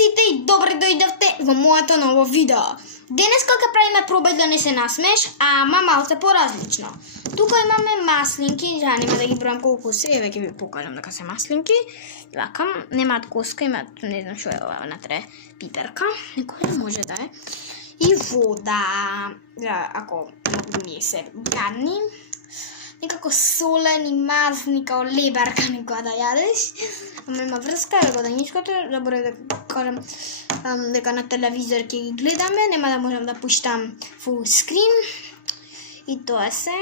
сите и добре дојдовте во моето ново видео. Денеска ќе правиме пробај да не се насмееш, ама малце поразлично. Тука имаме маслинки, ја нема да ги бројам колку се, еве ќе ви покажам дека се маслинки. Вака, немаат коска, имаат не знам што е ова внатре, пиперка, некоја може да е. И вода, ако ми се гадни. Некако солен и мазни као лебарка некоја да јадеш. Ама има врска, ево да нишкото, заборав да кажам дека на телевизор ќе ги гледаме, нема да можам да пуштам full screen. И тоа се.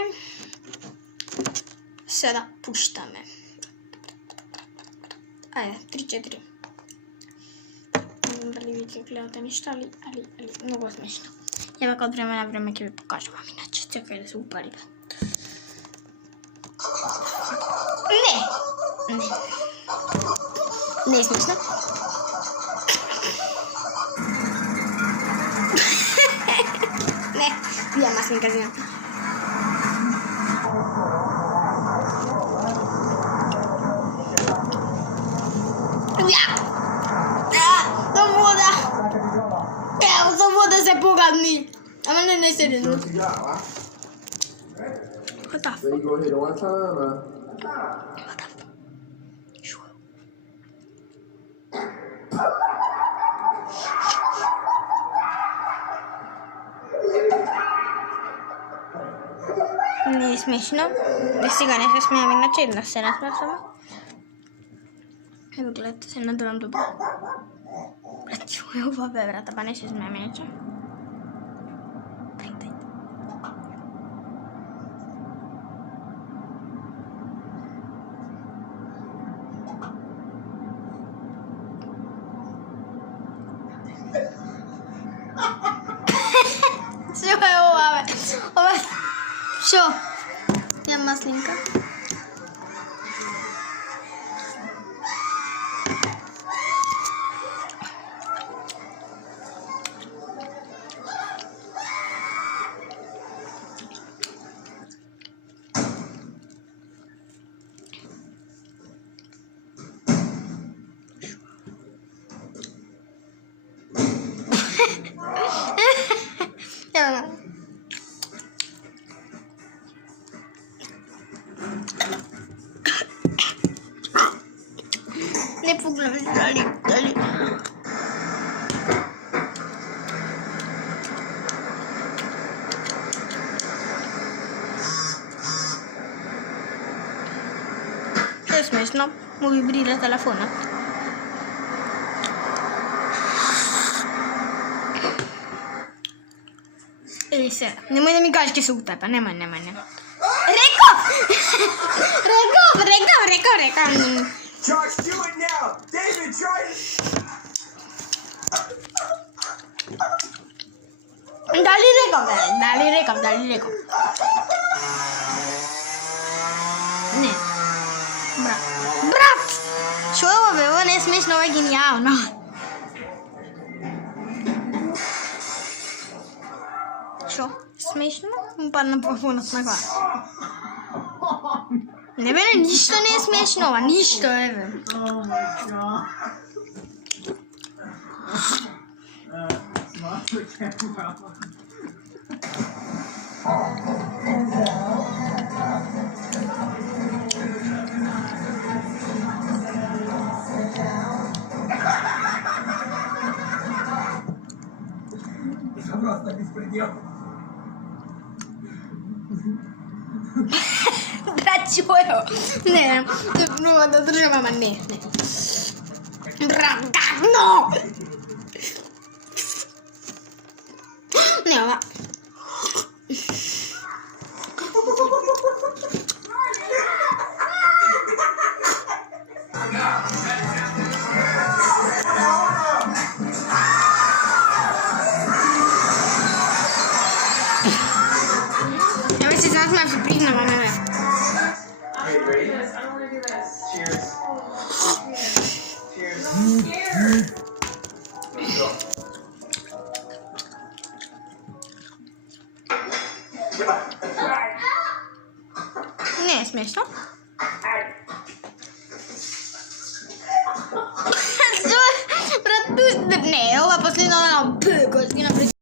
Сега пуштаме. Ајде, 3-4. Не знам дали ви ќе гледате ништо, али многу смешно. Ја вака од време на време ќе ви покажувам, иначе чекај да се упари. Не е смешно. Не, вие маслинка зина. За вода се погадни. Ама не се дезу. What the fuck? So you go ahead one time, Не е смешно. Да сега не се смеям, иначе една се насмея само. Ево гледате, се надувам добро. Брат, чуе ова бе, брата, па не се смеям, иначе. Що е ова, бе? Ова... Що? Ја маслинка. Не пугнем, дали. Е смешно, му вибрира телефонот. Еј се, немој да ми кажеш ке се утепа, немој. Реков! Josh, do it now! David, try it! Dali rekov. Не. Брат! Шо е ова, бе? Ова не е смешно, ова е генијално. Шо? Смешно? Му падна плафонот на глава. Не бе, ништо не е смешно, ова, ништо е, бе. Bracciolo! Ne, no, da država, ma ne. Braga, no! Ne, ova. Ja mislim, sad smo se priznamo, ne. Okay, ready? I don't want to do this. Cheers. Cheers.